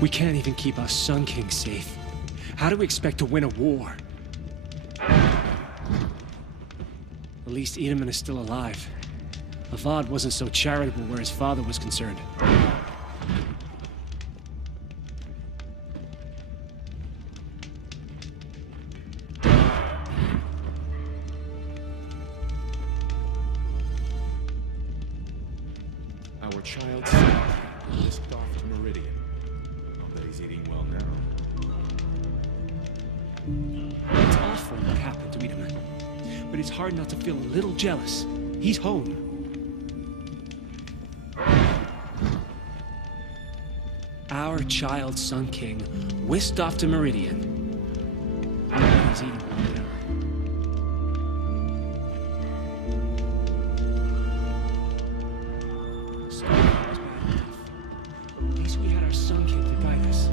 We can't even keep our Sun King safe. How do we expect to win a war? At least Edelman is still alive. Avad wasn't so charitable where his father was concerned. Our child's whisked off to Meridian. I'll bet he's eating well now. It's awful what happened to Edelman, but it's hard not to feel a little jealous. He's home. Our child Sun King whisked off to Meridian. I'll bet he's eating well now. At least we had our Sun King to guide us.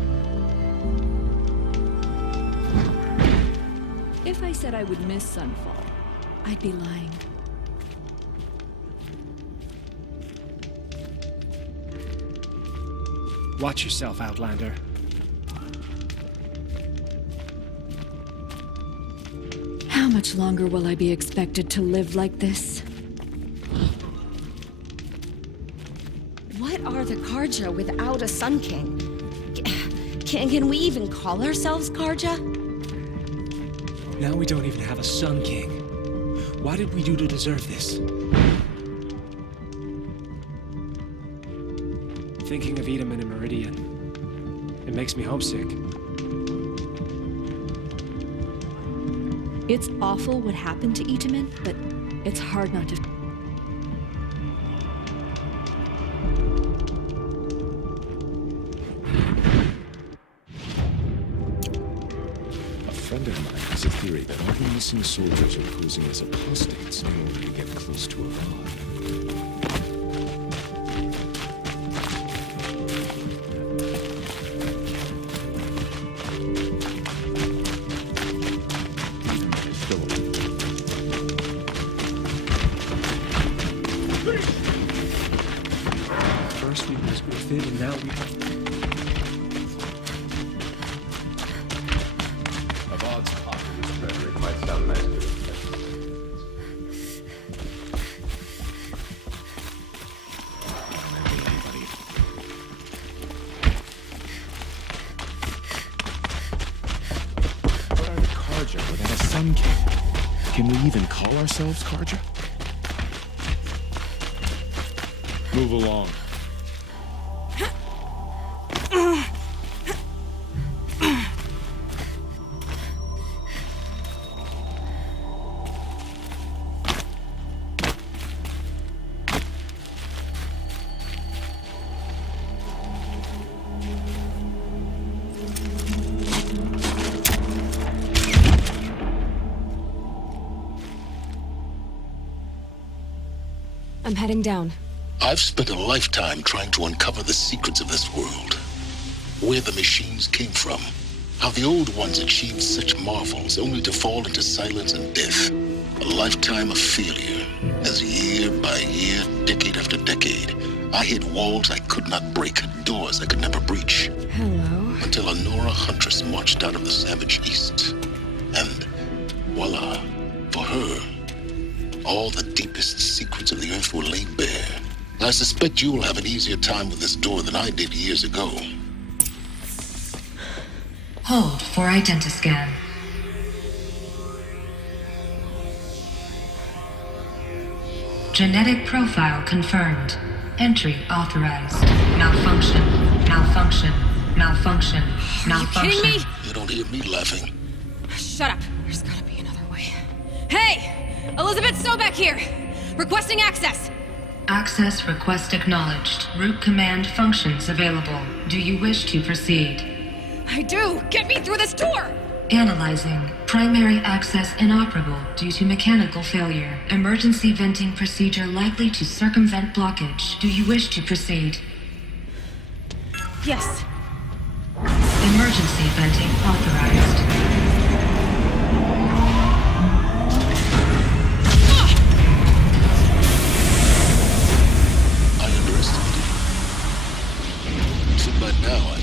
If I said I would miss Sunfall, I'd be lying. Watch yourself, Outlander. How much longer will I be expected to live like this? What are the Karja without a Sun King? Can we even call ourselves Karja? Now we don't even have a Sun King. What did we do to deserve this? Thinking of Edelman and Meridian, it makes me homesick. It's awful what happened to Itaman, but it's hard not to... A friend of mine has a theory that all the missing soldiers are posing as apostates in order to get close to Avad. First we was with it, and now we... Avad's populist rhetoric might sound nice to us. What are the Karja without a Sun King? Can we even call ourselves Karja? Move along. I'm heading down. I've spent a lifetime trying to uncover the secrets of this world. Where the machines came from. How the old ones achieved such marvels only to fall into silence and death. A lifetime of failure. As year by year, decade after decade, I hit walls I could not break, doors I could never breach. Hello. Until a Nora huntress marched out of the savage east. And voila, for her, all the deepest secrets of the earth were laid bare. I suspect you will have an easier time with this door than I did years ago. Hold for identiscan. Genetic profile confirmed. Entry authorized. Malfunction. Malfunction. Malfunction. Malfunction. Are you kidding me? You don't hear me laughing. Shut up. There's gotta be another way. Hey! Elizabeth Sobeck here! Requesting access! Access request acknowledged. Root command functions available. Do you wish to proceed? I do! Get me through this door! Analyzing. Primary access inoperable due to mechanical failure. Emergency venting procedure likely to circumvent blockage. Do you wish to proceed? Yes. Emergency venting authorized. I underestimated you. So by now,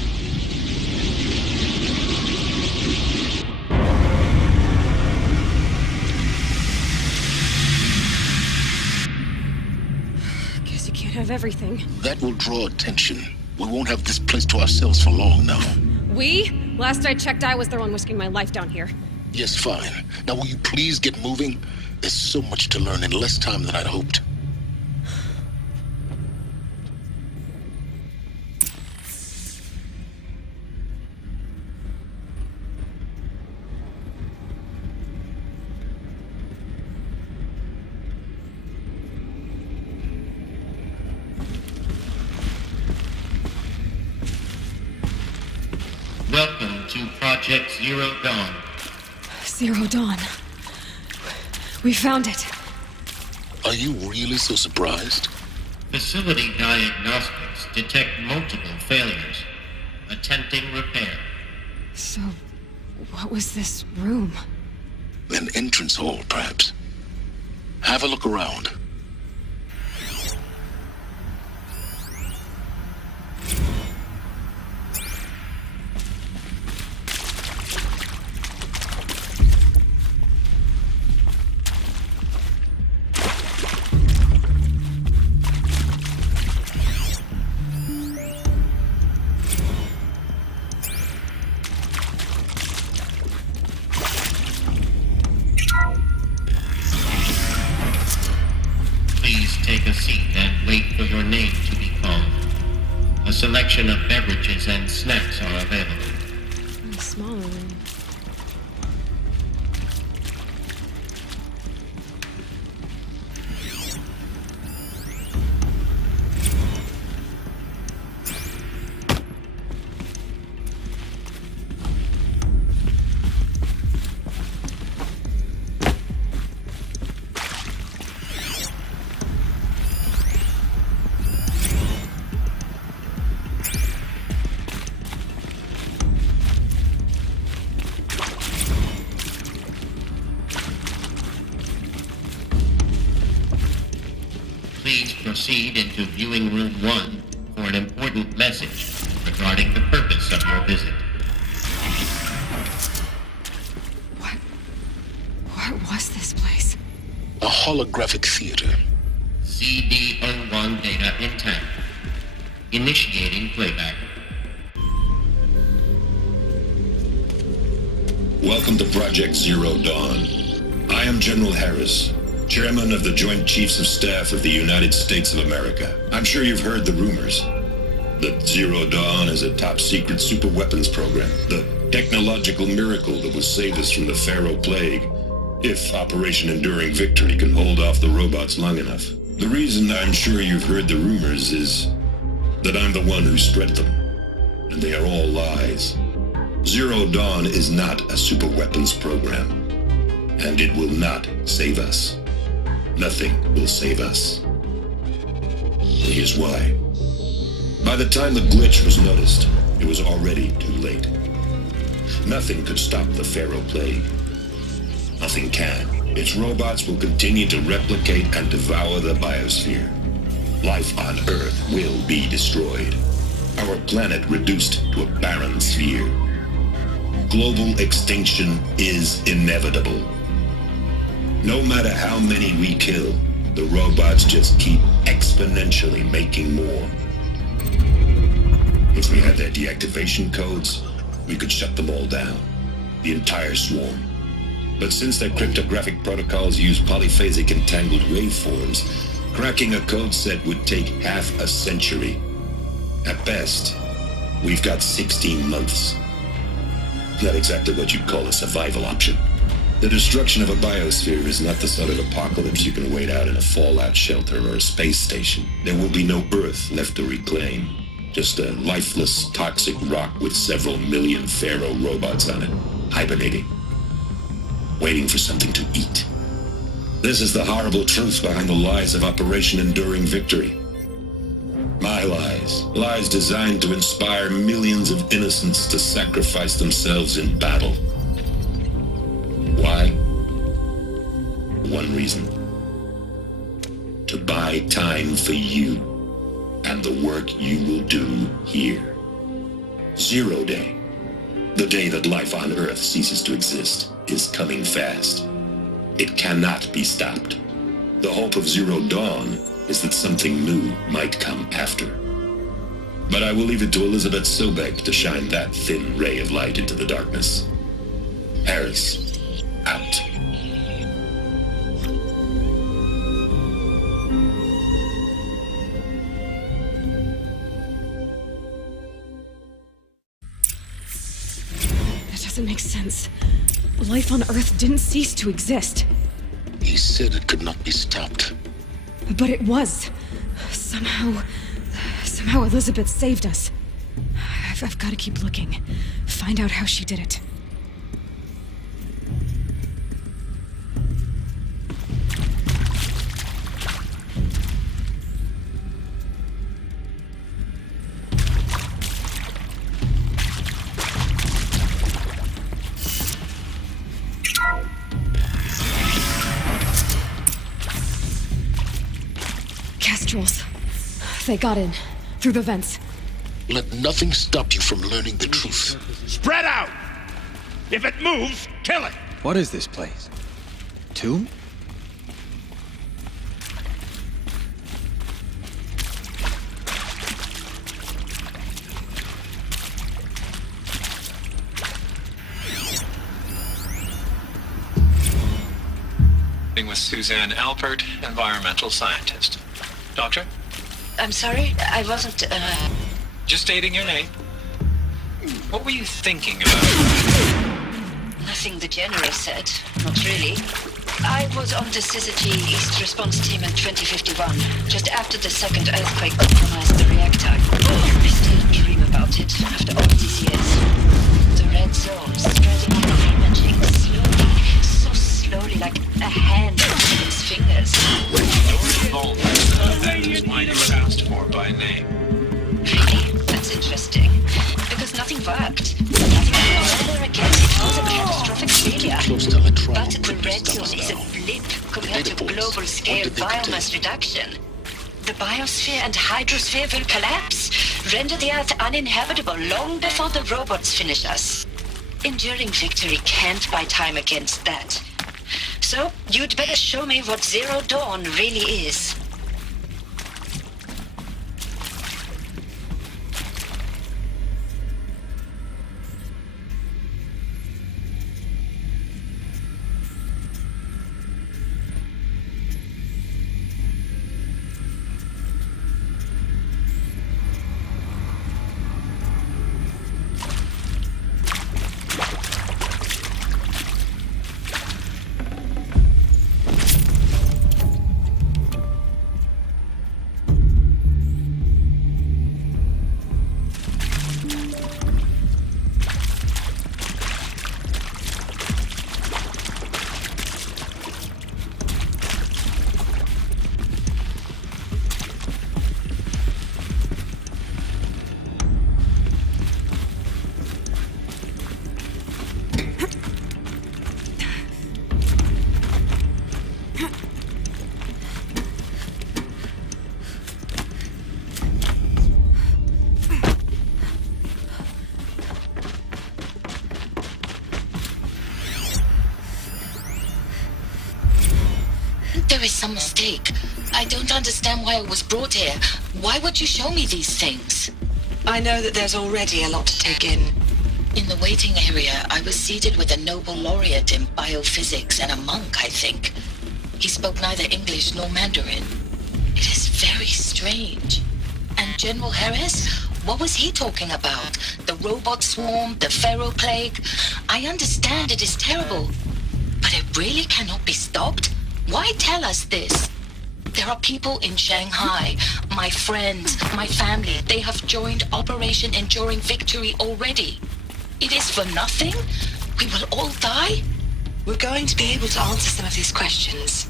have everything. That will draw attention. We won't have this place to ourselves for long now. We? Last I checked, I was the one risking my life down here. Yes, fine. Now will you please get moving? There's so much to learn in less time than I'd hoped. Welcome to Project Zero Dawn. Zero Dawn. We found it. Are you really so surprised? Facility diagnostics detect multiple failures. Attempting repair. So, what was this room? An entrance hall, perhaps. Have a look around. Take a seat and wait for your name to be called. A selection of beverages and snacks are available. A smaller room. Please proceed into viewing room 1 for an important message regarding the purpose of your visit. What was this place? A holographic theater. CD01 data intact. Initiating playback. Welcome to Project Zero Dawn. I am General Harris, Chairman of the Joint Chiefs of Staff of the United States of America. I'm sure you've heard the rumors that Zero Dawn is a top-secret super-weapons program, the technological miracle that will save us from the Pharaoh Plague, if Operation Enduring Victory can hold off the robots long enough. The reason I'm sure you've heard the rumors is that I'm the one who spread them, and they are all lies. Zero Dawn is not a super-weapons program, and it will not save us. Nothing will save us. Here's why. By the time the glitch was noticed, it was already too late. Nothing could stop the Pharaoh Plague. Nothing can. Its robots will continue to replicate and devour the biosphere. Life on Earth will be destroyed. Our planet reduced to a barren sphere. Global extinction is inevitable. No matter how many we kill, the robots just keep exponentially making more. If we had their deactivation codes, we could shut them all down, the entire swarm. But since their cryptographic protocols use polyphasic entangled waveforms, cracking a code set would take half a century. At best, we've got 16 months. Not exactly what you'd call a survival option. The destruction of a biosphere is not the sort of apocalypse you can wait out in a fallout shelter or a space station. There will be no Earth left to reclaim. Just a lifeless, toxic rock with several million Pharaoh robots on it, hibernating, waiting for something to eat. This is the horrible truth behind the lies of Operation Enduring Victory. My lies. Lies designed to inspire millions of innocents to sacrifice themselves in battle. Why? One reason. To buy time for you and the work you will do here. Zero Day, the day that life on Earth ceases to exist, is coming fast. It cannot be stopped. The hope of Zero Dawn is that something new might come after. But I will leave it to Elizabeth Sobek to shine that thin ray of light into the darkness. Harris, out. That doesn't make sense. Life on Earth didn't cease to exist. He said it could not be stopped. But it was. Somehow Elizabeth saved us. I've got to keep looking. Find out how she did it. Castrals. They got in. Through the vents. Let nothing stop you from learning the truth. Spread out! If it moves, kill it! What is this place? Tomb? With Suzanne Alpert, environmental scientist. Doctor? I'm sorry, I wasn't, Just stating your name. What were you thinking about? Nothing the General said. Not really. I was on the Syzygy East Response Team in 2051, just after the second earthquake compromised the reactor. I still dream about it after all these years. The red zone spreading on the imaging slowly, so slowly, like a hand between its fingers. That is why you were asked for by name. Really? That's interesting. Because nothing worked. Nothing happened ever again. It was a catastrophic failure. But the red zone is a blip compared to global-scale biomass reduction. The biosphere and hydrosphere will collapse, render the Earth uninhabitable long before the robots finish us. Enduring victory can't buy time against that. So, you'd better show me what Zero Dawn really is. There is some mistake. I don't understand why I was brought here. Why would you show me these things? I know that there's already a lot to take in. In the waiting area, I was seated with a Nobel laureate in biophysics and a monk, I think. He spoke neither English nor Mandarin. It is very strange. And General Harris? What was he talking about? The robot swarm, the Pharaoh plague? I understand it is terrible. But it really cannot be stopped? Why tell us this? There are people in Shanghai, my friends, my family. They have joined Operation Enduring Victory already. It is for nothing? We will all die? We're going to be able to answer some of these questions.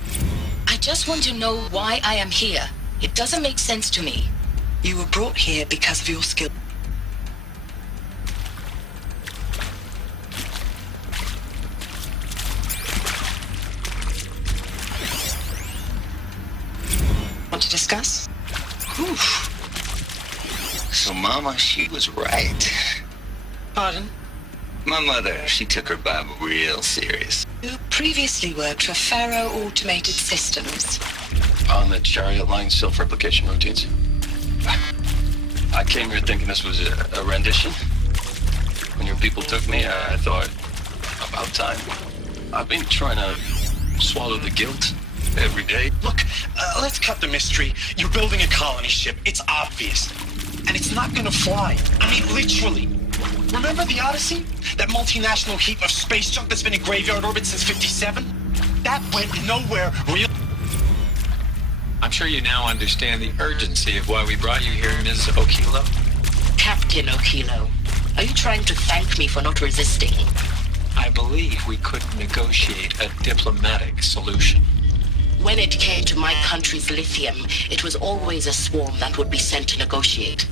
I just want to know why I am here. It doesn't make sense to me. You were brought here because of your skill. Want to discuss? Whew. So Mama, she was right. Pardon? My mother, she took her Bible real serious. You previously worked for Pharaoh Automated Systems. on the chariot line self-replication routines. I came here thinking this was a rendition. When your people took me, I thought, about time. I've been trying to swallow the guilt every day. Look, let's cut the mystery. You're building a colony ship. It's obvious. And it's not gonna fly. I mean, literally. Remember the Odyssey? That multinational heap of space junk that's been in graveyard orbit since 57? That went nowhere real. I'm sure you now understand the urgency of why we brought you here, Ms. Okilo. Captain Okilo, are you trying to thank me for not resisting? I believe we could negotiate a diplomatic solution. When it came to my country's lithium, it was always a swarm that would be sent to negotiate.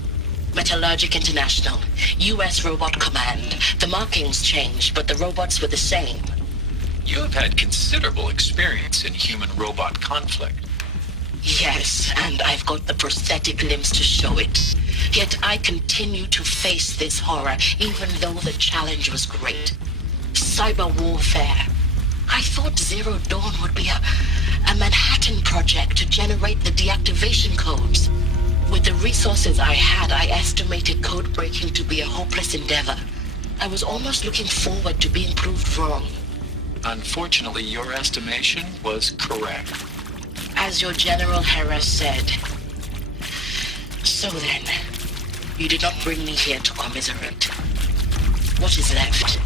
Metallurgic International, U.S. Robot Command. The markings changed, but the robots were the same. You have had considerable experience in human-robot conflict. Yes, and I've got the prosthetic limbs to show it. Yet I continue to face this horror, even though the challenge was great. Cyber warfare. I thought Zero Dawn would be a Manhattan project to generate the deactivation codes. With the resources I had, I estimated code breaking to be a hopeless endeavor. I was almost looking forward to being proved wrong. Unfortunately, your estimation was correct. As your General Harris said. So then, you did not bring me here to commiserate. What is left?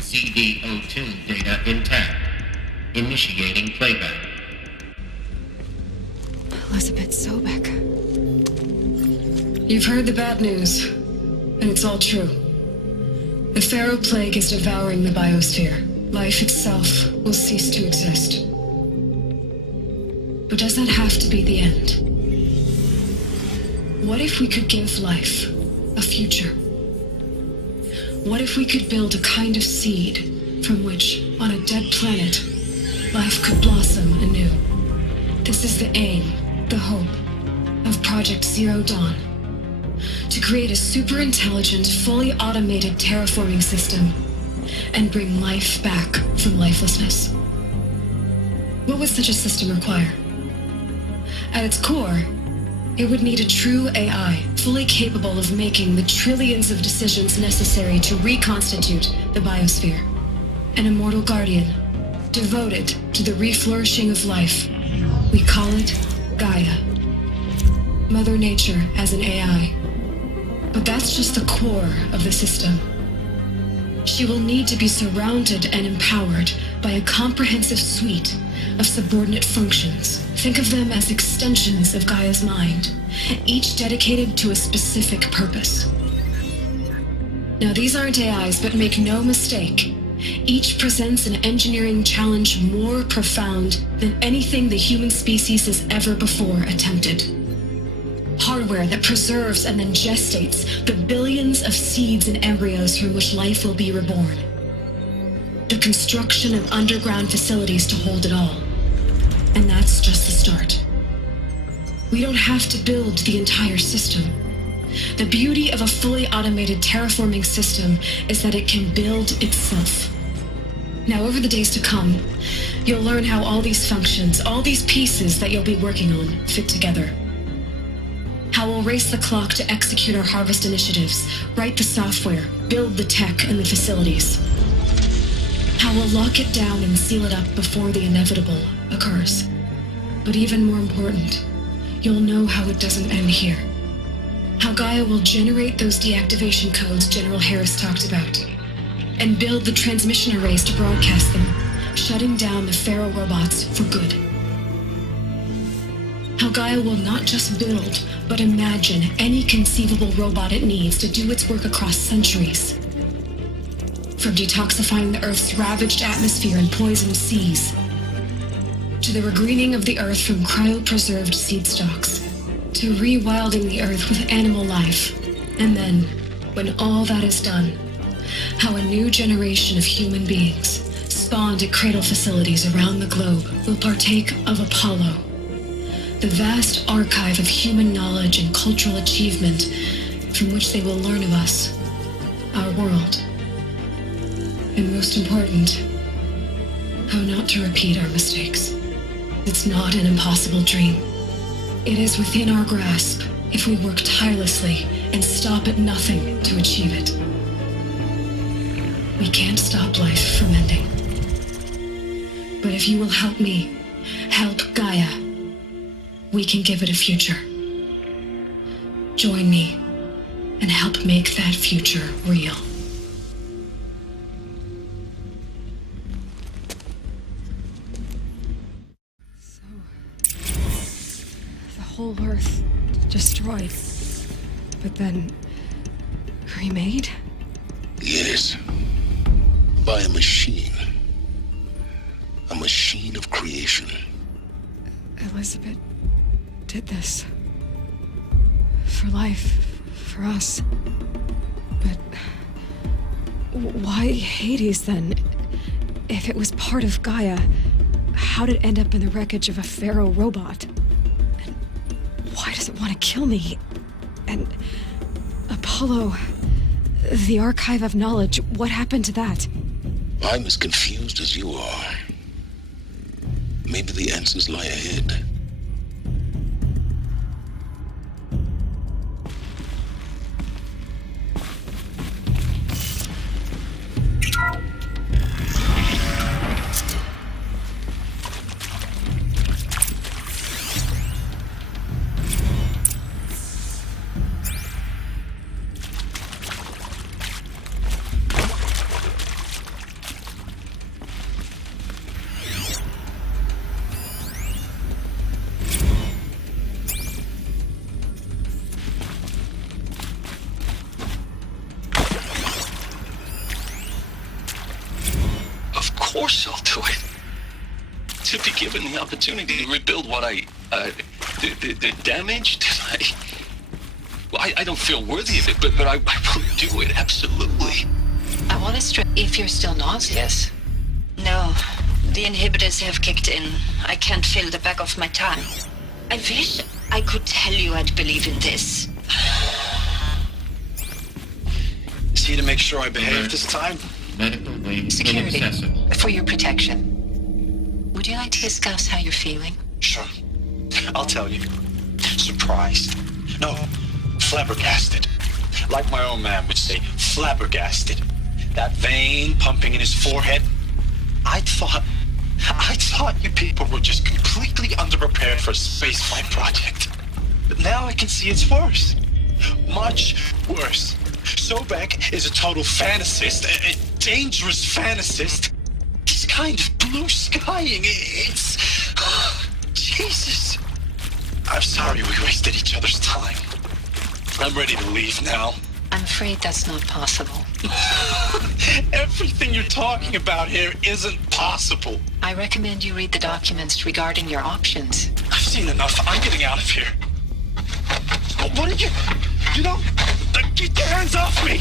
CD02 data intact. Initiating playback. Elizabeth Sobek. You've heard the bad news, and it's all true. The Pharaoh Plague is devouring the biosphere. Life itself will cease to exist. But does that have to be the end? What if we could give life a future? What if we could build a kind of seed from which, on a dead planet, life could blossom anew? This is the aim, the hope, of Project Zero Dawn. To create a super-intelligent, fully automated terraforming system and bring life back from lifelessness. What would such a system require? At its core, it would need a true AI, fully capable of making the trillions of decisions necessary to reconstitute the biosphere. An immortal guardian, devoted to the reflourishing of life. We call it Gaia. Mother Nature as an AI. But that's just the core of the system. She will need to be surrounded and empowered by a comprehensive suite of subordinate functions. Think of them as extensions of Gaia's mind, each dedicated to a specific purpose. Now, these aren't AIs, but make no mistake, each presents an engineering challenge more profound than anything the human species has ever before attempted. Hardware that preserves and then gestates the billions of seeds and embryos from which life will be reborn. The construction of underground facilities to hold it all. And that's just the start. We don't have to build the entire system. The beauty of a fully automated terraforming system is that it can build itself. Now, over the days to come, you'll learn how all these functions, all these pieces that you'll be working on, fit together. How we'll race the clock to execute our harvest initiatives, write the software, build the tech and the facilities. How we'll lock it down and seal it up before the inevitable occurs. But even more important, you'll know how it doesn't end here. How Gaia will generate those deactivation codes General Harris talked about, and build the transmission arrays to broadcast them, shutting down the Pharaoh robots for good. How Gaia will not just build, but imagine any conceivable robot it needs to do its work across centuries. From detoxifying the Earth's ravaged atmosphere and poisoned seas, to the regreening of the Earth from cryopreserved seed stalks, to rewilding the Earth with animal life. And then, when all that is done, how a new generation of human beings, spawned at cradle facilities around the globe, will partake of Apollo, the vast archive of human knowledge and cultural achievement from which they will learn of us, our world, and most important, how not to repeat our mistakes. It's not an impossible dream. It is within our grasp if we work tirelessly and stop at nothing to achieve it. We can't stop life from ending. But if you will help me, help Gaia, we can give it a future. Join me and help make that future real. So, the whole Earth destroyed, but then remade? Yes. By a machine. A machine of creation. Elizabeth did this. For life, for us. But why Hades then? If it was part of Gaia, how did it end up in the wreckage of a pharaoh robot? And why does it want to kill me? And Apollo, the Archive of Knowledge, what happened to that? I'm as confused as you are. Maybe the answers lie ahead. Of course I'll do it. To be given the opportunity to rebuild what the damage that I don't feel worthy of it, but I will do it, absolutely. I want to stress if you're still nauseous. No, the inhibitors have kicked in. I can't feel the back of my tongue. I wish I could tell you I'd believe in this. See to make sure I behave this time? Medical wing Security, inaccessible. for your protection. Would you like to discuss how you're feeling? Sure. I'll tell you. Surprised. No, flabbergasted. Like my own man would say, flabbergasted. That vein pumping in his forehead. I thought you people were just completely underprepared for a spaceflight project. But now I can see it's worse. Much worse. Sobek is a total fantasist, a dangerous fantasist. He's kind of blue skying. It's... Jesus. I'm sorry we wasted each other's time. I'm ready to leave now. I'm afraid that's not possible. Everything you're talking about here isn't possible. I recommend you read the documents regarding your options. I've seen enough. I'm getting out of here. What are you... You know... Get your hands off me!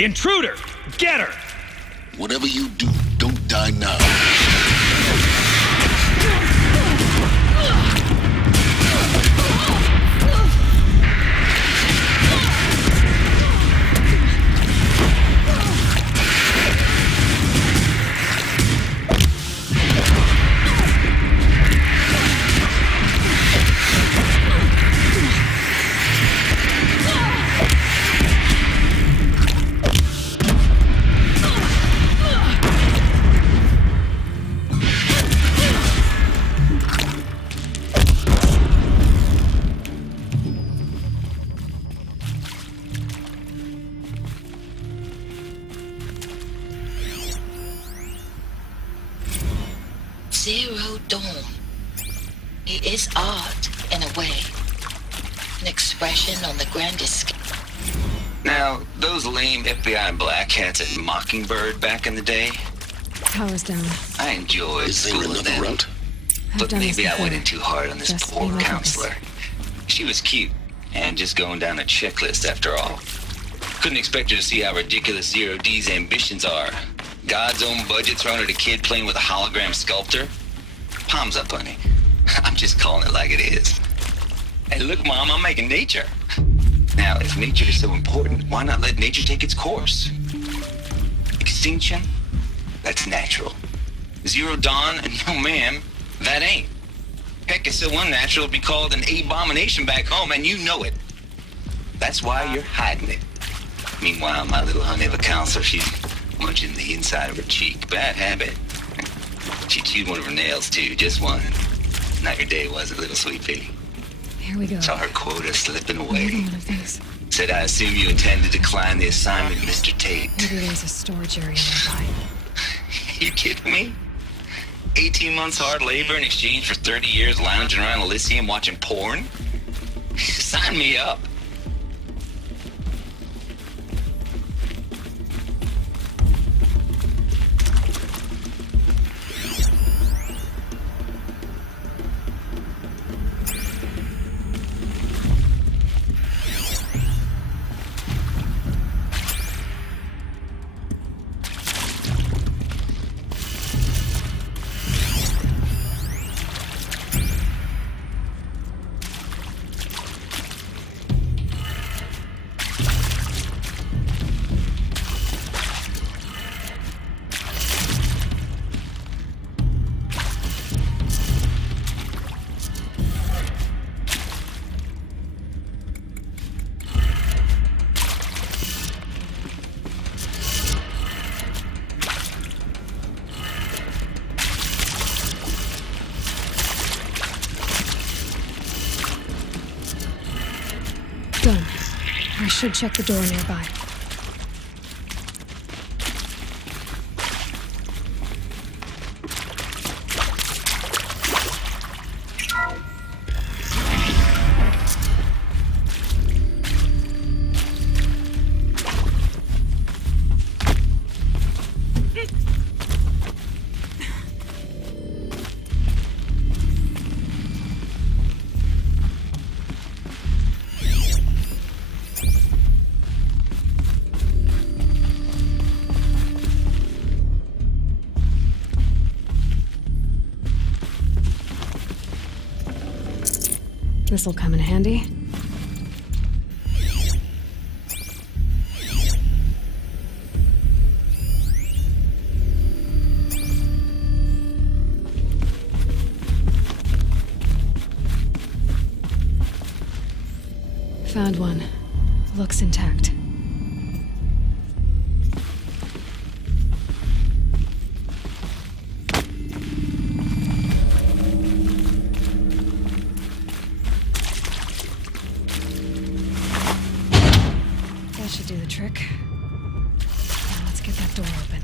Intruder! Get her! Whatever you do, don't die now. Zero Dawn. It is art, in a way. An expression on the grandest scale. Now, those lame FBI black hats at Mockingbird back in the day, Power's down. I enjoyed Is there schooling another them. route? But done this maybe I before. went in too hard on this Just poor be my counselor. She was cute, and just going down a checklist after all. Couldn't expect her to see how ridiculous Zero D's ambitions are. God's own budget thrown at a kid playing with a hologram sculptor? Palms up, honey. I'm just calling it like it is. Hey, look, Mom, I'm making nature. Now, if nature is so important, why not let nature take its course? Extinction? That's natural. Zero Dawn? No, ma'am, that ain't. Heck, it's so unnatural to be called an abomination back home, and you know it. That's why you're hiding it. Meanwhile, my little honey of a counselor, she's munching the inside of her cheek. Bad habit. She chewed one of her nails, too, just one. Not your day, was it, little sweet pea? Here we go. Saw her quota slipping away. Another one of these. Said, I assume you intend to decline the assignment, Mr. Tate. Maybe there's a storage area nearby. You kidding me? 18 months hard labor in exchange for 30 years lounging around Elysium watching porn? Sign me up. Done. I should check the door nearby. This'll come in handy. Found one. Looks intact. That should do the trick. Now let's get that door open.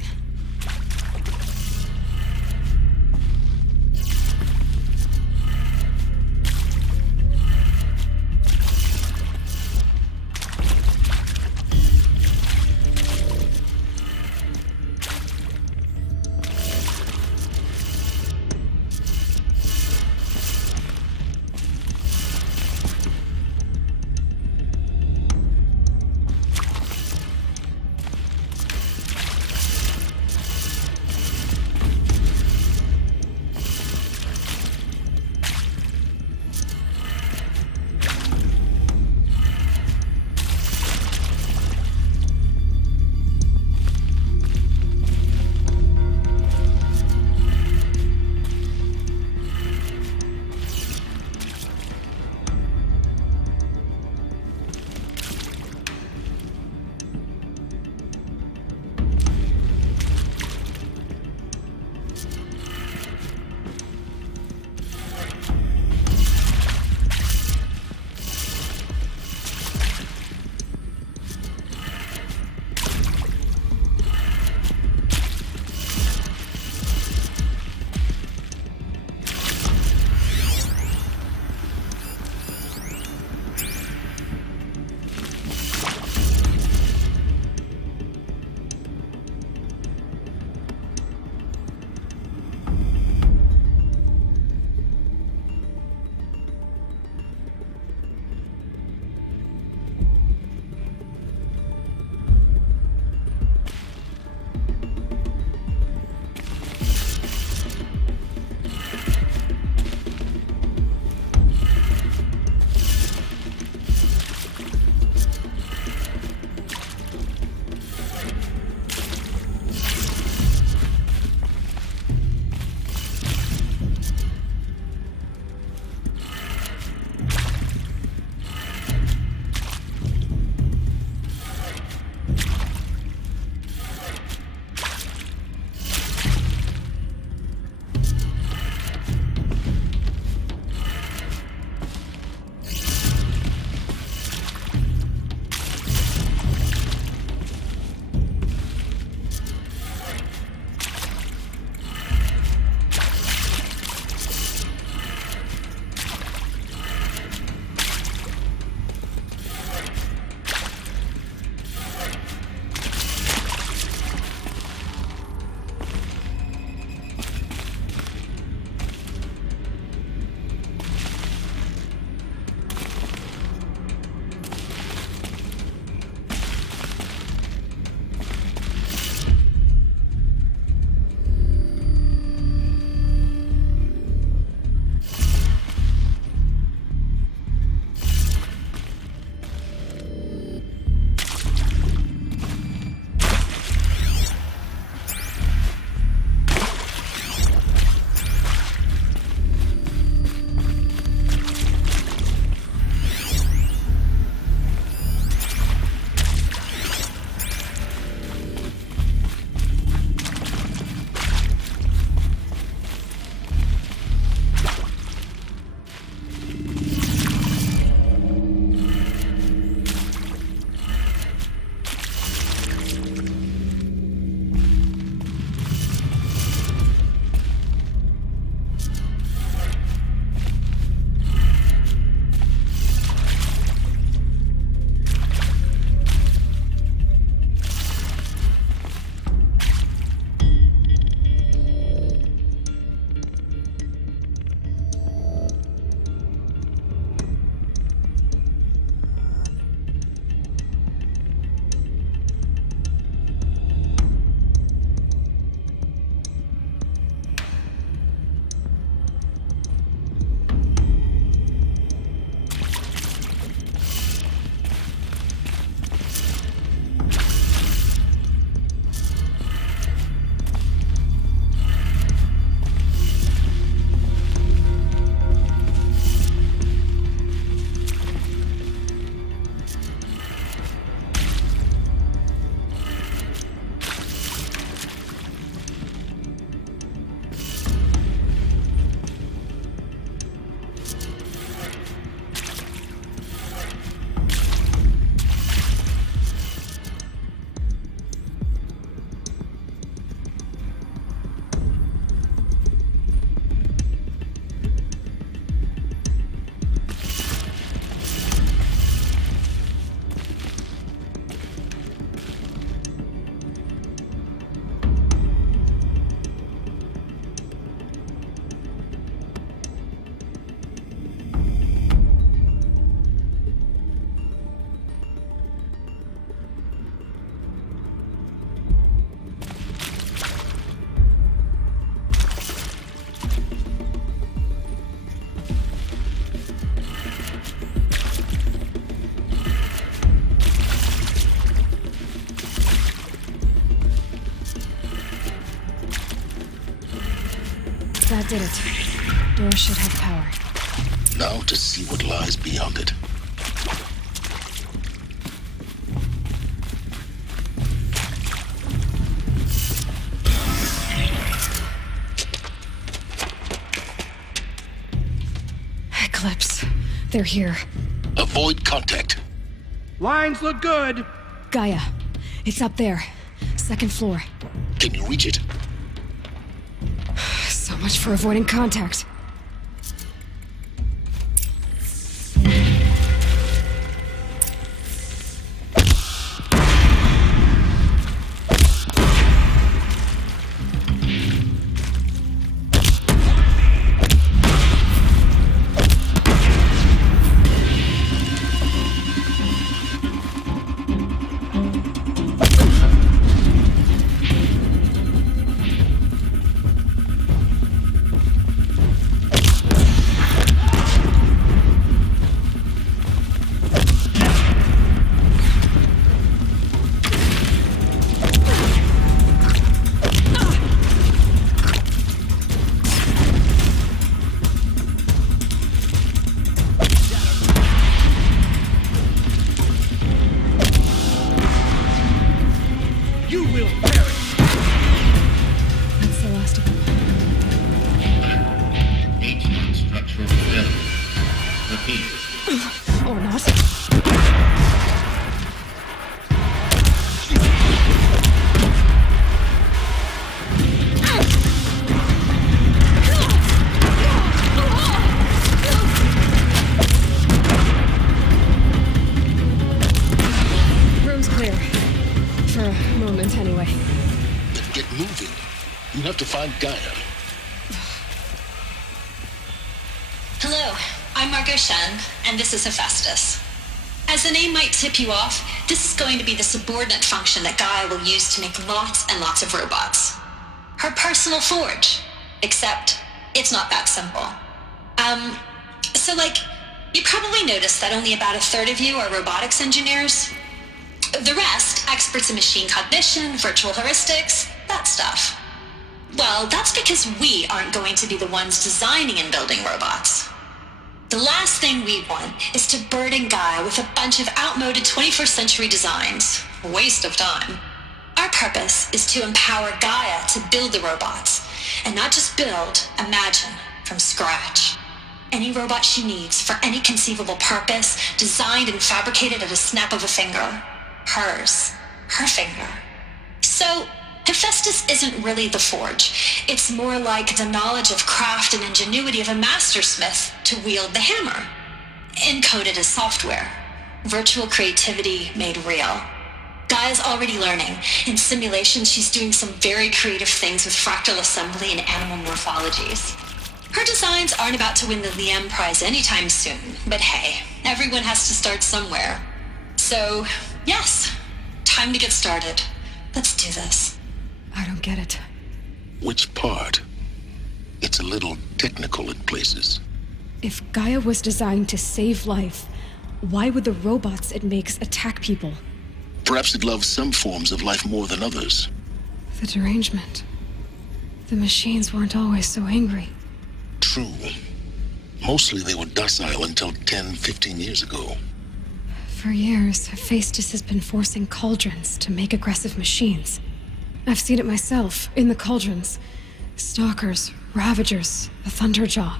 did it. Door should have power. Now to see what lies beyond it. Eclipse. They're here. Avoid contact. Lines look good. Gaia. It's up there. Second floor. Can you reach it? So much for avoiding contact. Or not. Room's clear. For a moment, anyway. Then get moving. You have to find Gaia. Hello, I'm Margot Shen, and this is Hephaestus. As the name might tip you off, this is going to be the subordinate function that Gaia will use to make lots and lots of robots. Her personal forge. Except, it's not that simple. You probably noticed that only about a third of you are robotics engineers. The rest, experts in machine cognition, virtual heuristics, that stuff. Well, that's because we aren't going to be the ones designing and building robots. The last thing we want is to burden Gaia with a bunch of outmoded 21st century designs. A waste of time. Our purpose is to empower Gaia to build the robots, and not just build, imagine, from scratch. Any robot she needs for any conceivable purpose, designed and fabricated at a snap of a finger. Hers. Her finger. So, Hephaestus isn't really the forge. It's more like the knowledge of craft and ingenuity of a mastersmith to wield the hammer. Encoded as software. Virtual creativity made real. Gaia's already learning. In simulation, she's doing some very creative things with fractal assembly and animal morphologies. Her designs aren't about to win the Liam Prize anytime soon, but hey, everyone has to start somewhere. So, yes, time to get started. Let's do this. I don't get it. Which part? It's a little technical in places. If Gaia was designed to save life, why would the robots it makes attack people? Perhaps it loves some forms of life more than others. The derangement. The machines weren't always so angry. True. Mostly they were docile until 10, 15 years ago. For years, Hephaestus has been forcing cauldrons to make aggressive machines. I've seen it myself, in the cauldrons. Stalkers, Ravagers, the Thunderjaw.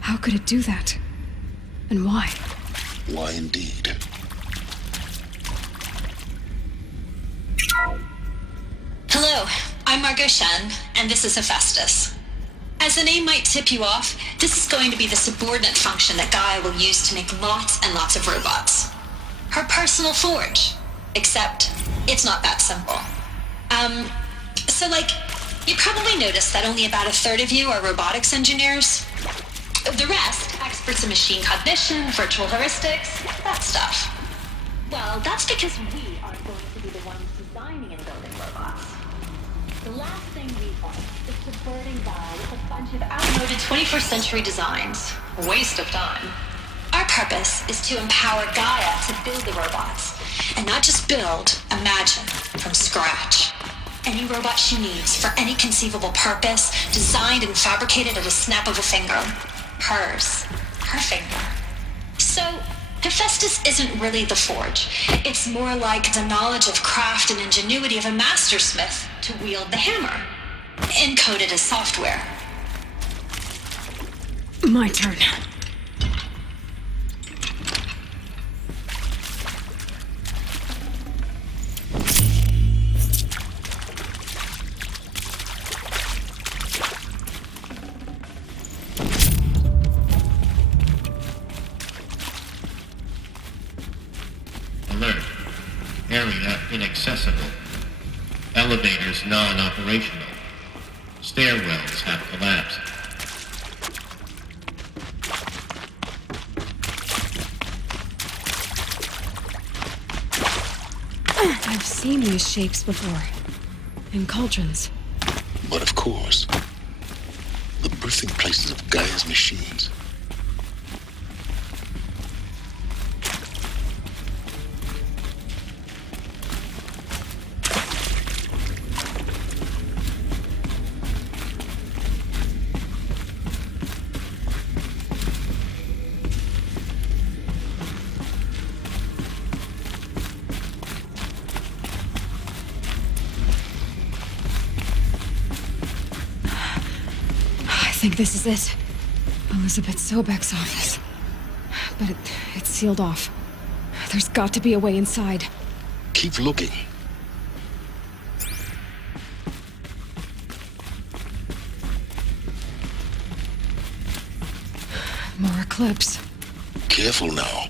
How could it do that? And why? Why indeed? Hello, I'm Margot Shen, and this is Hephaestus. As the name might tip you off, this is going to be the subordinate function that Gaia will use to make lots and lots of robots. Her personal forge. Except, it's not that simple. You probably noticed that only about a third of you are robotics engineers. The rest, experts in machine cognition, virtual heuristics, that stuff. Well, that's because we aren't going to be the ones designing and building robots. The last thing we want is to burden Gaia with a bunch of outmoded 21st century designs. A waste of time. Our purpose is to empower Gaia to build the robots, and not just build, imagine, from scratch. any robot she needs for any conceivable purpose, designed and fabricated at a snap of a finger. Hers. Her finger. So, Hephaestus isn't really the forge. It's more like the knowledge of craft and ingenuity of a mastersmith to wield the hammer, encoded as software. My turn. Alert. Area inaccessible. Elevators non-operational. Stairwells have collapsed. I've seen these shapes before. In cauldrons. But of course, the birthing places of Gaia's machines. I think this is it. Elizabeth Sobek's office. But it's sealed off. There's got to be a way inside. Keep looking. More eclipse. Careful now.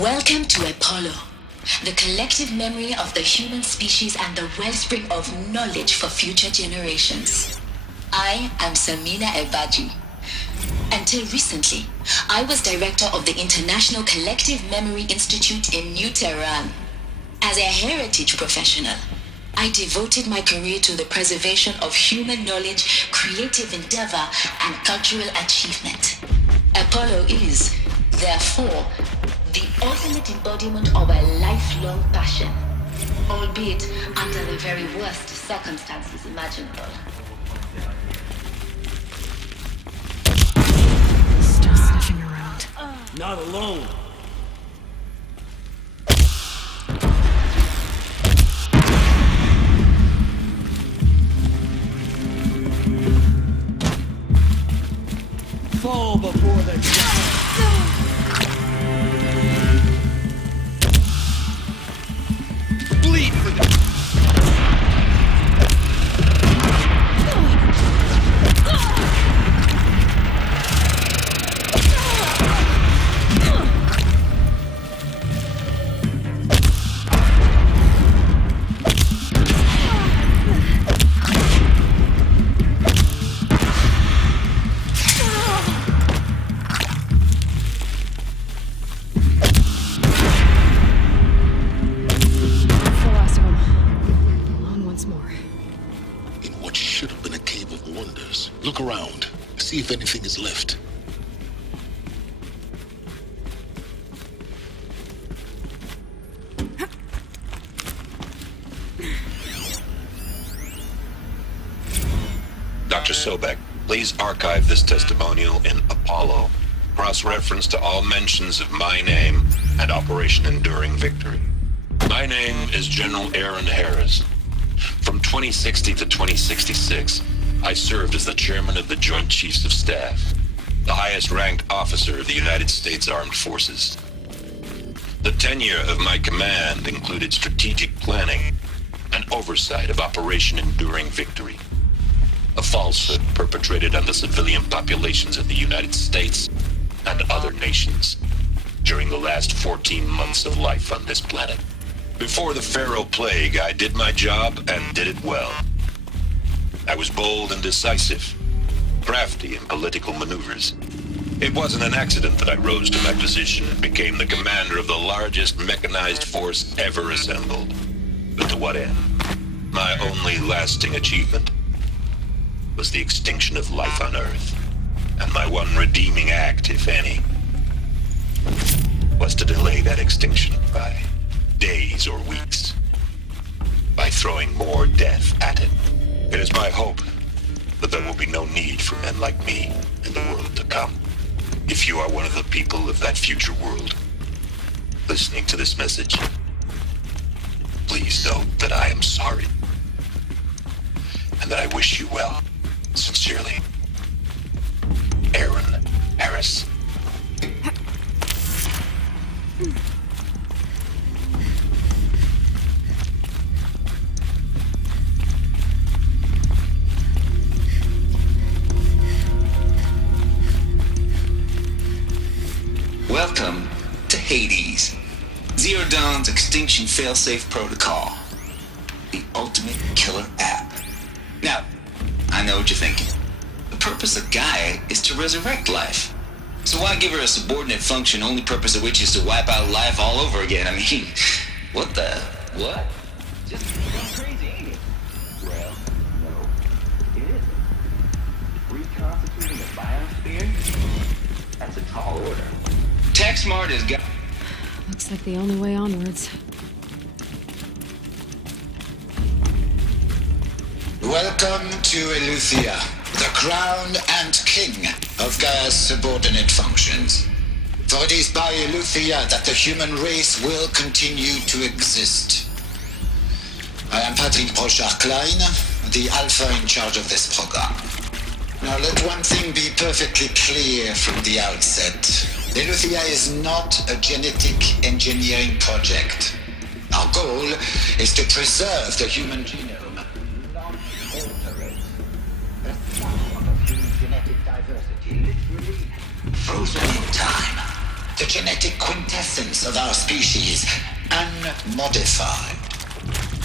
Welcome to Apollo, the collective memory of the human species and the wellspring of knowledge for future generations. I am Samina Ebaji. Until recently, I was director of the International Collective Memory Institute in New Tehran. As a heritage professional, I devoted my career to the preservation of human knowledge, creative endeavor, and cultural achievement. Apollo is, therefore, the ultimate embodiment of a lifelong passion, albeit under the very worst circumstances imaginable. Still sniffing around. Not alone. Fall before the giant. Bleed for them. Look around. See if anything is left. Dr. Sobek, please archive this testimonial in Apollo. Cross-reference to all mentions of my name and Operation Enduring Victory. My name is General Aaron Harris. From 2060 to 2066, I served as the chairman of the Joint Chiefs of Staff, the highest-ranked officer of the United States Armed Forces. The tenure of my command included strategic planning and oversight of Operation Enduring Victory, a falsehood perpetrated on the civilian populations of the United States and other nations during the last 14 months of life on this planet. Before the Pharaoh Plague, I did my job and did it well. I was bold and decisive, crafty in political maneuvers, It wasn't an accident that I rose to my position and became the commander of the largest mechanized force ever assembled. But to what end? My only lasting achievement was the extinction of life on Earth. And my one redeeming act, if any, was to delay that extinction by days or weeks, by throwing more death at it. It is my hope that there will be no need for men like me in the world to come. If you are one of the people of that future world listening to this message, please know that I am sorry and that I wish you well. Sincerely, Aaron Harris. Welcome to Hades, Zero Dawn's Extinction Failsafe Protocol, the ultimate killer app. Now, I know what you're thinking. The purpose of Gaia is to resurrect life. So why give her a subordinate function, only purpose of which is to wipe out life all over again? I mean, what the... what? Just crazy, ain't it? Well, no, it isn't. Reconstituting the biosphere? That's a tall order. TechSmart has got... Looks like the only way onwards. Welcome to Eleuthia, the crown and king of Gaia's subordinate functions. For it is by Eleuthia that the human race will continue to exist. I am Patrick Brochard-Klein, the alpha in charge of this program. Now let one thing be perfectly clear from the outset. Eleuthia is not a genetic engineering project. Our goal is to preserve the human genome, not alter it. The sum of human genetic diversity, literally frozen in time. The genetic quintessence of our species, unmodified.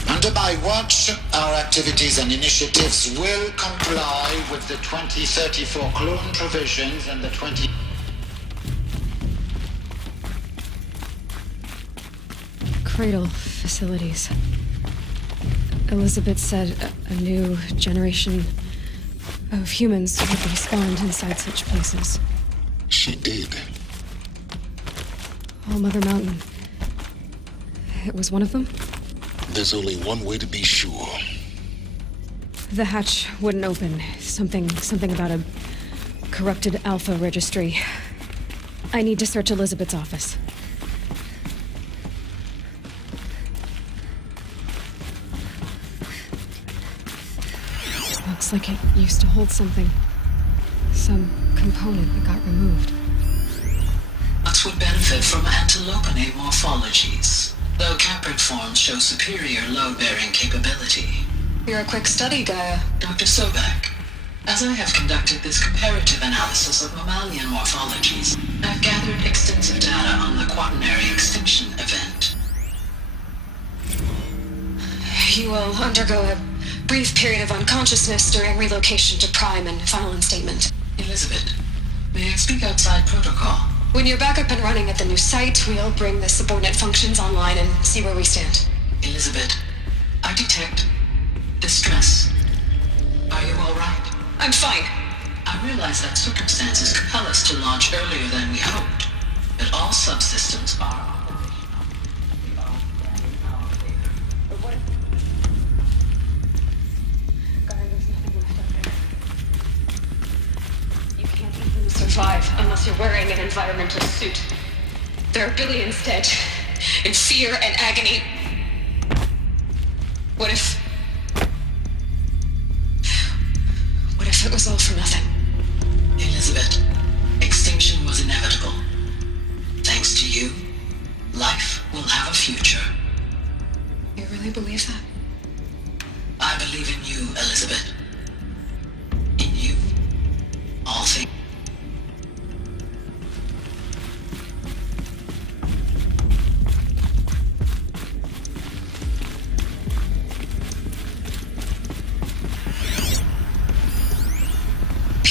Under my watch, our activities and initiatives will comply with the 2034 clone provisions and the 20... Cradle facilities. Elizabeth said a new generation of humans would be spawned inside such places. She did. All Mother Mountain. It was one of them? There's only one way to be sure. The hatch wouldn't open. Something about a corrupted Alpha registry. I need to search Elizabeth's office. Looks like it used to hold something. Some component that got removed. Nuts would benefit from antilopinate morphologies, though caprid forms show superior load-bearing capability. You're a quick study, Gaia. Dr. Sobek, as I have conducted this comparative analysis of mammalian morphologies, I've gathered extensive data on the quaternary extinction event. You will undergo a brief period of unconsciousness during relocation to Prime and final instatement. Elizabeth, may I speak outside protocol? When you're back up and running at the new site, we'll bring the subordinate functions online and see where we stand. Elizabeth, I detect distress. Are you all right? I'm fine. I realize that circumstances compel us to launch earlier than we hoped, but all subsystems are survive unless you're wearing an environmental suit. There are billions dead, in fear and agony. What if it was all for nothing? Elizabeth, extinction was inevitable. Thanks to you, life will have a future. You really believe that? I believe in you, Elizabeth. In you, all things.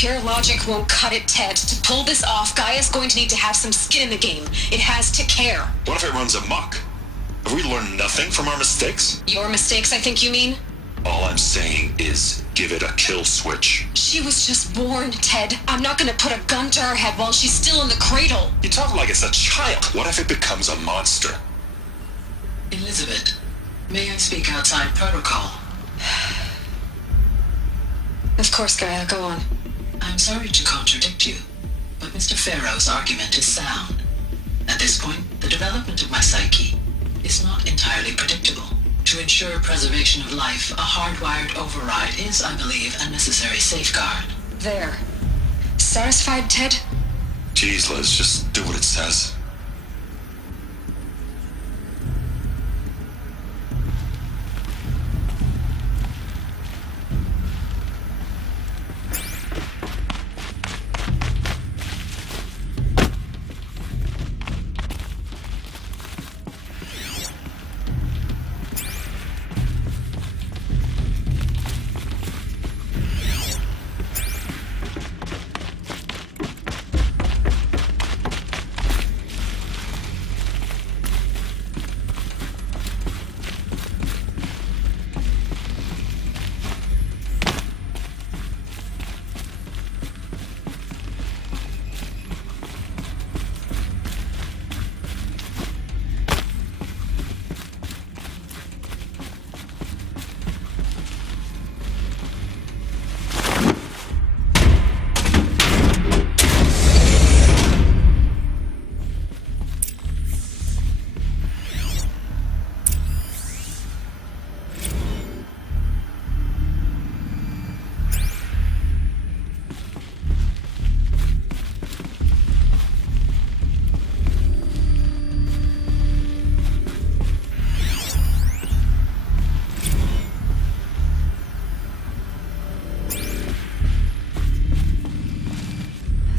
Pure logic won't cut it, Ted. To pull this off, Gaia's going to need to have some skin in the game. It has to care. What if it runs amok? Have we learned nothing from our mistakes? Your mistakes, I think you mean? All I'm saying is give it a kill switch. She was just born, Ted. I'm not gonna put a gun to her head while she's still in the cradle. You talk like it's a child. What if it becomes a monster? Elizabeth, may I speak outside protocol? Of course, Gaia, go on. I'm sorry to contradict you, but Mr. Farrow's argument is sound. At this point, the development of my psyche is not entirely predictable. To ensure preservation of life, a hardwired override is, I believe, a necessary safeguard. There. Satisfied, Ted? Jeez, Liz, just do what it says.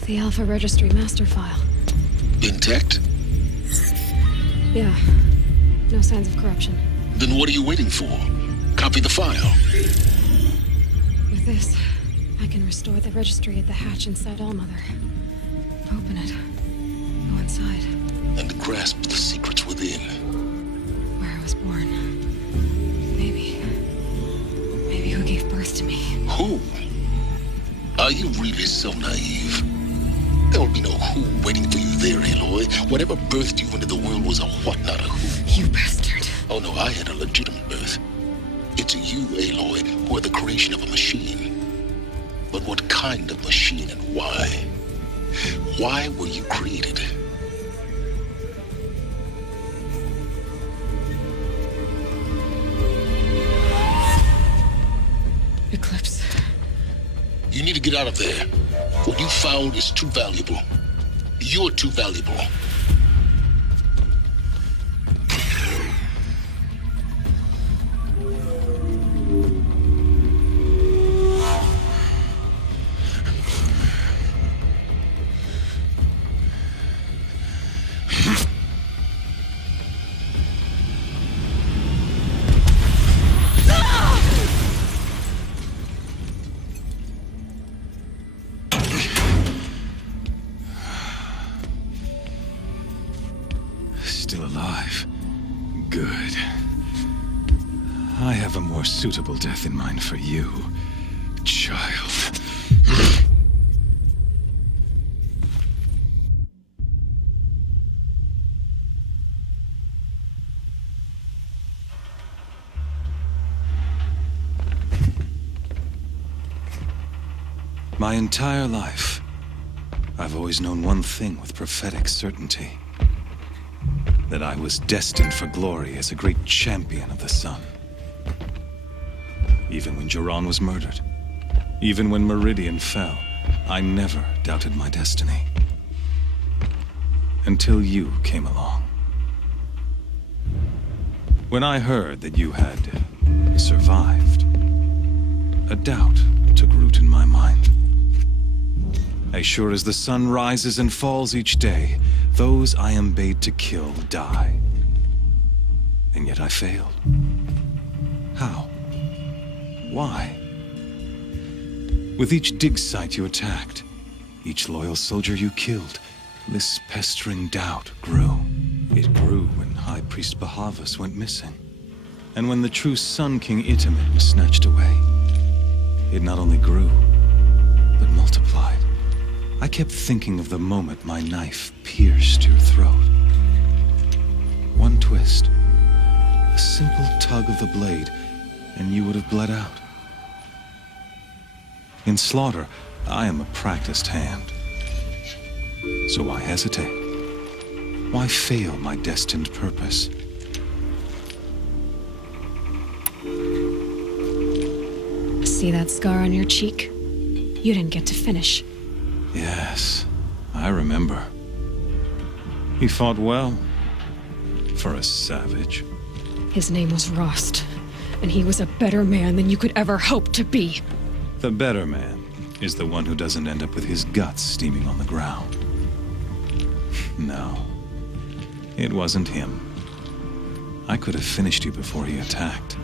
The Alpha Registry master file. Intact? Yeah. No signs of corruption. Then what are you waiting for? Copy the file. With this, I can restore the registry at the hatch inside Allmother. Open it. Go inside. And grasp the secrets within. Where I was born. Maybe who gave birth to me. Who? Are you really so naive? There will be no who waiting for you there, Aloy. Whatever birthed you into the world was a what, not a who. You bastard. Oh no, I had a legitimate birth. It's you, Aloy, who are the creation of a machine. But what kind of machine and why? Why were you created? Eclipse. You need to get out of there. What you found is too valuable. You're too valuable. Still alive. Good. I have a more suitable death in mind for you, child. My entire life, I've always known one thing with prophetic certainty. That I was destined for glory as a great champion of the sun. Even when Jiran was murdered, even when Meridian fell, I never doubted my destiny. Until you came along. When I heard that you had survived, a doubt took root in my mind. As sure as the sun rises and falls each day, those I am bade to kill die. And yet I failed. How? Why? With each dig site you attacked, each loyal soldier you killed, this pestering doubt grew. It grew when High Priest Bahavas went missing. And when the true Sun King Itamen was snatched away, it not only grew, but multiplied. I kept thinking of the moment my knife pierced your throat. One twist, a simple tug of the blade, and you would have bled out. In slaughter, I am a practiced hand. So why hesitate? Why fail my destined purpose? See that scar on your cheek? You didn't get to finish. Yes, I remember. He fought well. For a savage. His name was Rost, and he was a better man than you could ever hope to be. The better man is the one who doesn't end up with his guts steaming on the ground. No, it wasn't him. I could have finished you before he attacked.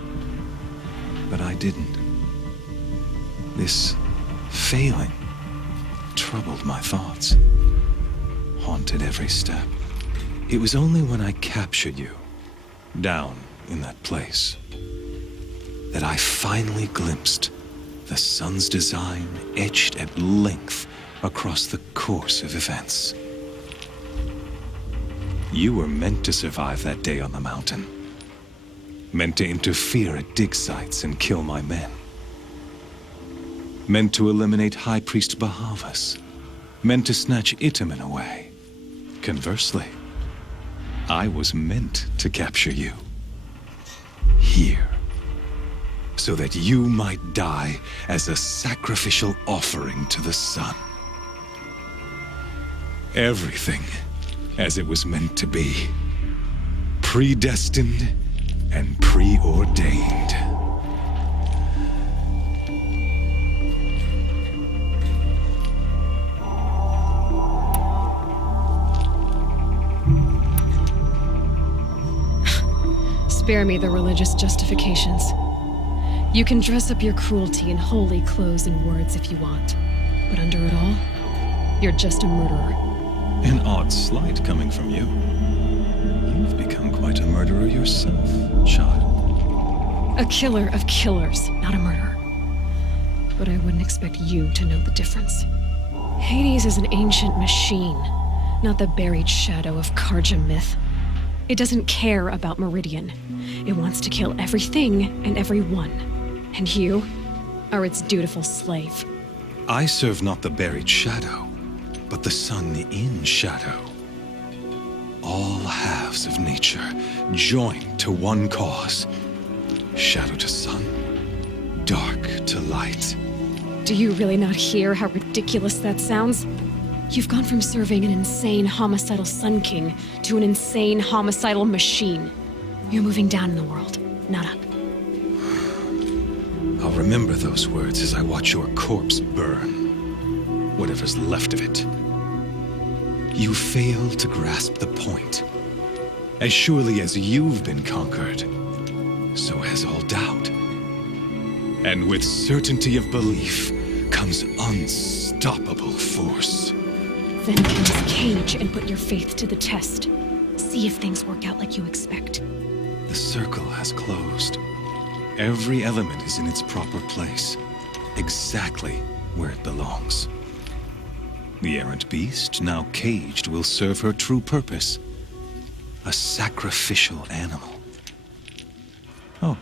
But I didn't. This failing troubled my thoughts, haunted every step. It was only when I captured you, down in that place, that I finally glimpsed the sun's design etched at length across the course of events. You were meant to survive that day on the mountain. Meant to interfere at dig sites and kill my men. Meant to eliminate High Priest Bahavas. Meant to snatch Itamen away. Conversely, I was meant to capture you. Here. So that you might die as a sacrificial offering to the sun. Everything as it was meant to be. Predestined and preordained. Spare me the religious justifications. You can dress up your cruelty in holy clothes and words if you want. But under it all, you're just a murderer. An odd slight coming from you. You've become quite a murderer yourself, child. A killer of killers, not a murderer. But I wouldn't expect you to know the difference. Hades is an ancient machine, not the buried shadow of Karja myth. It doesn't care about Meridian. It wants to kill everything and everyone. And you are its dutiful slave. I serve not the buried shadow, but the sun in shadow. All halves of nature joined to one cause. Shadow to sun, dark to light. Do you really not hear how ridiculous that sounds? You've gone from serving an insane homicidal Sun King to an insane homicidal machine. You're moving down in the world, not up. I'll remember those words as I watch your corpse burn. Whatever's left of it. You fail to grasp the point. As surely as you've been conquered, so has all doubt. And with certainty of belief comes unstoppable force. Then comes Cage and put your faith to the test. See if things work out like you expect. The circle has closed. Every element is in its proper place, exactly where it belongs. The errant beast, now caged, will serve her true purpose. A sacrificial animal. Oh,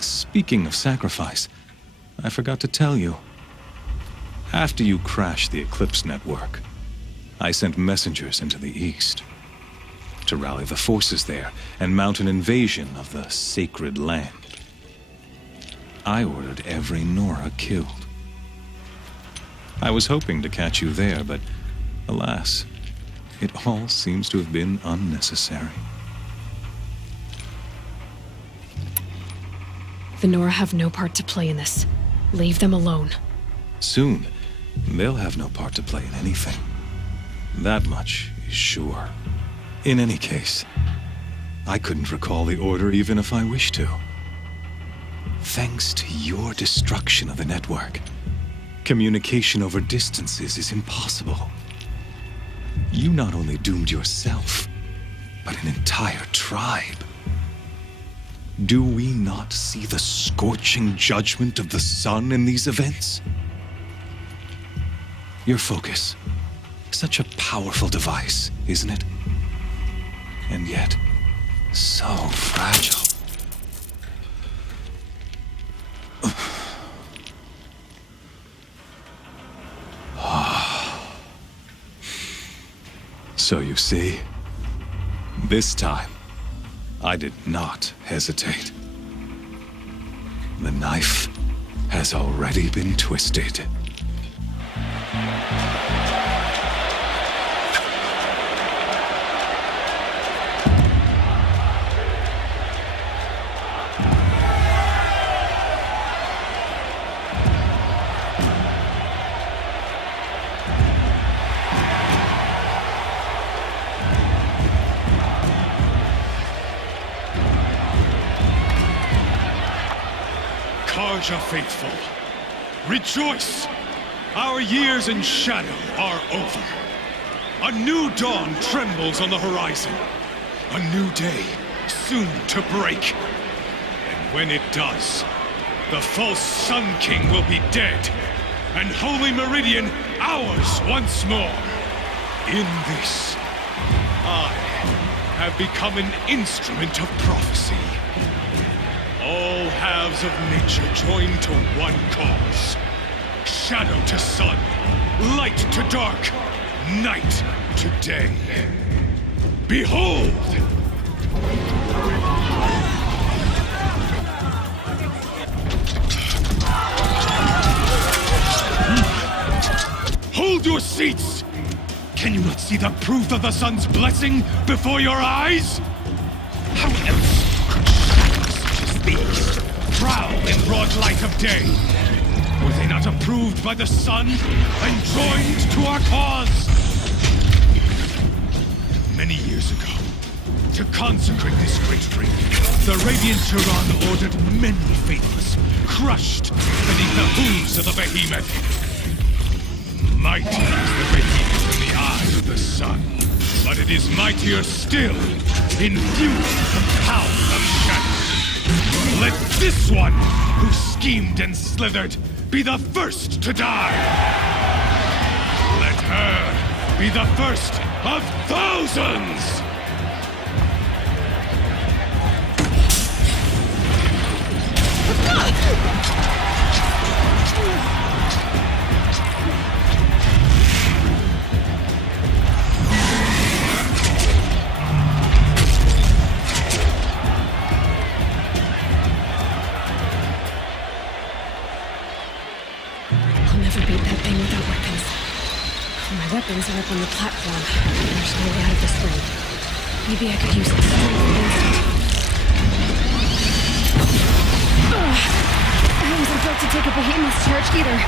speaking of sacrifice, I forgot to tell you. After you crashed the Eclipse network, I sent messengers into the east to rally the forces there and mount an invasion of the sacred land. I ordered every Nora killed. I was hoping to catch you there, but alas, it all seems to have been unnecessary. The Nora have no part to play in this. Leave them alone. Soon, they'll have no part to play in anything. That much is sure. In any case, I couldn't recall the order even if I wished to. Thanks to your destruction of the network, Communication over distances is impossible. You not only doomed yourself, but an entire tribe. Do we not see the scorching judgment of the sun in these events? Your focus. Such a powerful device, isn't it? And yet, so fragile. So you see, this time, I did not hesitate. The knife has already been twisted. Karja faithful, rejoice! Our years in shadow are over. A new dawn trembles on the horizon. A new day soon to break. And when it does, the false Sun King will be dead, and Holy Meridian ours once more. In this, I have become an instrument of prophecy. All halves of nature join to one cause. Shadow to sun, light to dark, night to day. Behold! Hold your seats! Can you not see the proof of the sun's blessing before your eyes? How else could shadows such as these prowl in broad light of day? Were they not approved by the sun and joined to our cause? Many years ago, to consecrate this great dream, the Radiant Turan ordered many faithless, crushed beneath the hooves of the behemoth. Mighty is the behemoth in the eye of the sun, but it is mightier still, infused with the power of shadow. Let this one, who schemed and slithered, be the first to die. Let her be the first of thousands! My weapons are up on the platform. There's no way out of this room. Maybe I could use it for an instant. I wasn't built to take a behemoth's charge either.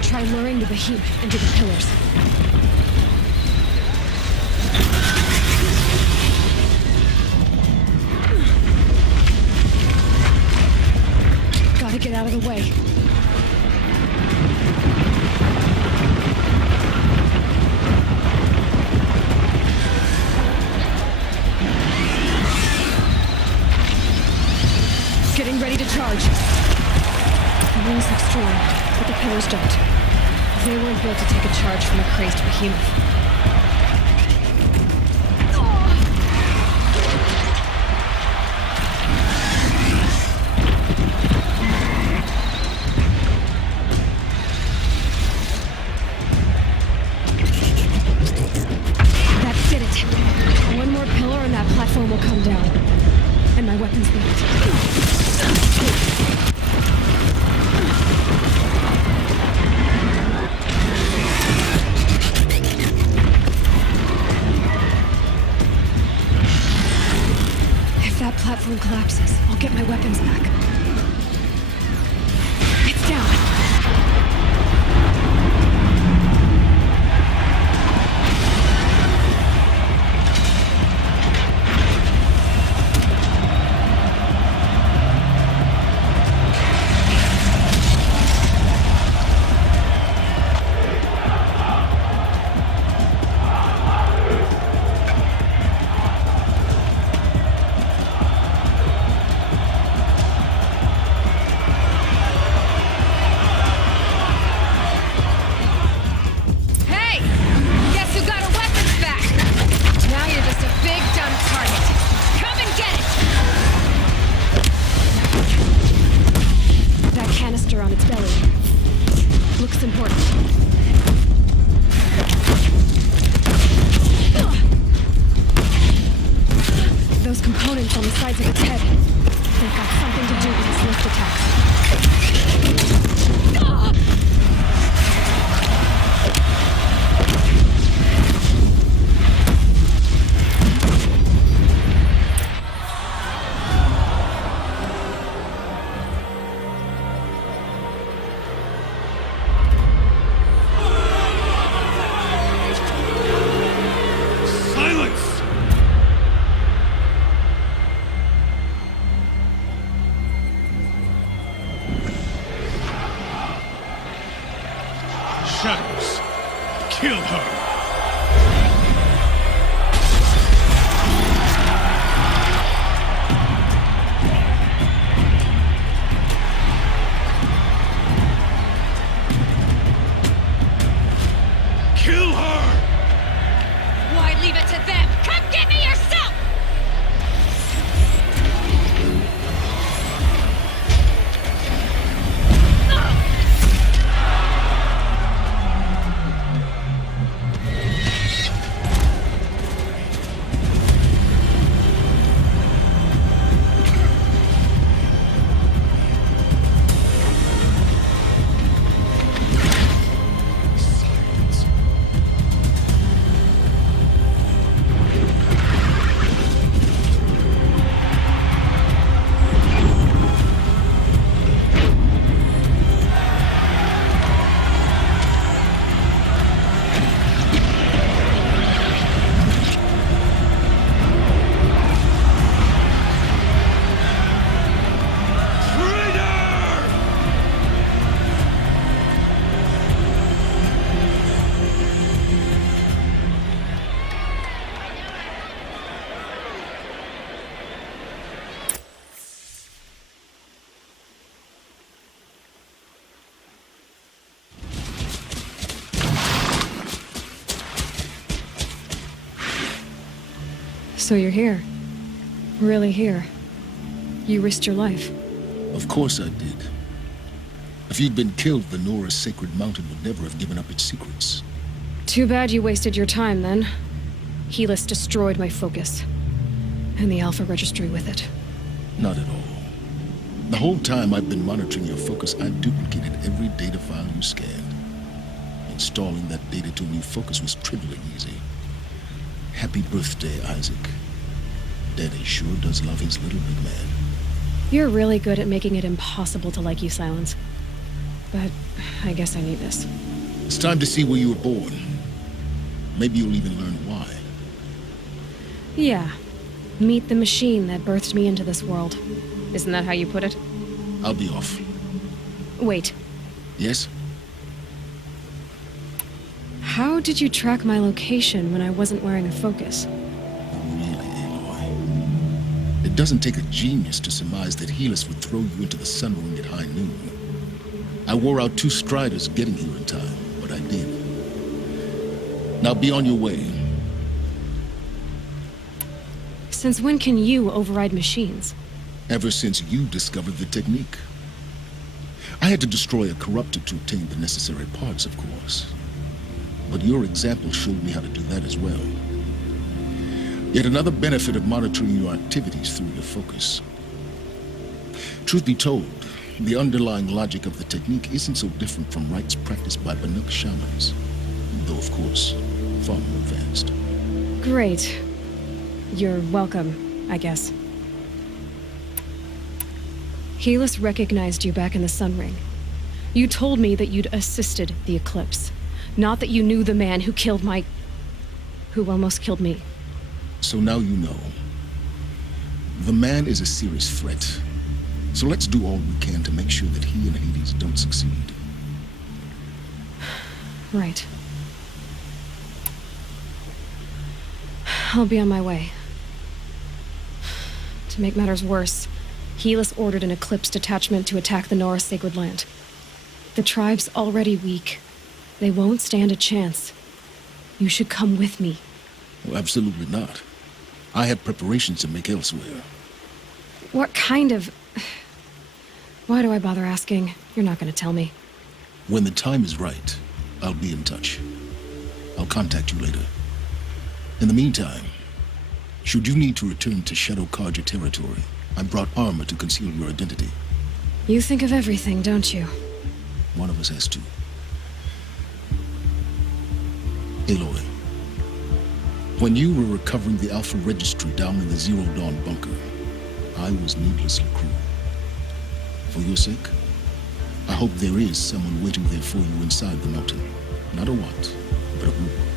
Try luring the behemoth into the pillars. Gotta get out of the way. Getting ready to charge. The walls look strong, but the pillars don't. They weren't built to take a charge from a crazed behemoth. That did it. One more pillar and that platform will come down. And my weapon's built. platform collapses, I'll get my weapons back. It's down. On its belly. Looks important. Those components on the sides of its head, they've got something to do with its lift attacks. Shadows. Kill her. Kill her! Why leave it to them? Come get me yourself! So you're here. Really here. You risked your life. Of course I did. If you'd been killed, the Nora's sacred mountain would never have given up its secrets. Too bad you wasted your time, then. Helis destroyed my focus. And the Alpha Registry with it. Not at all. The whole time I've been monitoring your focus, I've duplicated every data file you scanned. Installing that data to a new focus was trivially easy. Happy birthday, Isaac. Daddy sure does love his little big man. You're really good at making it impossible to like you, Silence. But I guess I need this. It's time to see where you were born. Maybe you'll even learn why. Yeah. Meet the machine that birthed me into this world. Isn't that how you put it? I'll be off. Wait. Yes? How did you track my location when I wasn't wearing a focus? Really, Aloy? It doesn't take a genius to surmise that Helis would throw you into the sun ring at high noon. I wore out 2 striders getting here in time, but I did. Now be on your way. Since when can you override machines? Ever since you discovered the technique. I had to destroy a corruptor to obtain the necessary parts, of course. But your example showed me how to do that as well. Yet another benefit of monitoring your activities through your focus. Truth be told, the underlying logic of the technique isn't so different from rites practiced by Banuk shamans, though of course, far more advanced. Great. You're welcome, I guess. Helis recognized you back in the Sun Ring. You told me that you'd assisted the Eclipse, not that you knew the man who killed who almost killed me. So now you know. The man is a serious threat. So let's do all we can to make sure that he and Hades don't succeed. Right. I'll be on my way. To make matters worse, Helis ordered an Eclipse detachment to attack the Nora Sacred Land. The tribe's already weak. They won't stand a chance. You should come with me. Well, absolutely not. I have preparations to make elsewhere. What kind of... Why do I bother asking? You're not gonna tell me. When the time is right, I'll be in touch. I'll contact you later. In the meantime, should you need to return to Shadow Karja territory, I brought armor to conceal your identity. You think of everything, don't you? One of us has to. Aloy, when you were recovering the Alpha Registry down in the Zero Dawn bunker, I was needlessly cruel. For your sake, I hope there is someone waiting there for you inside the mountain. Not a what, but a who.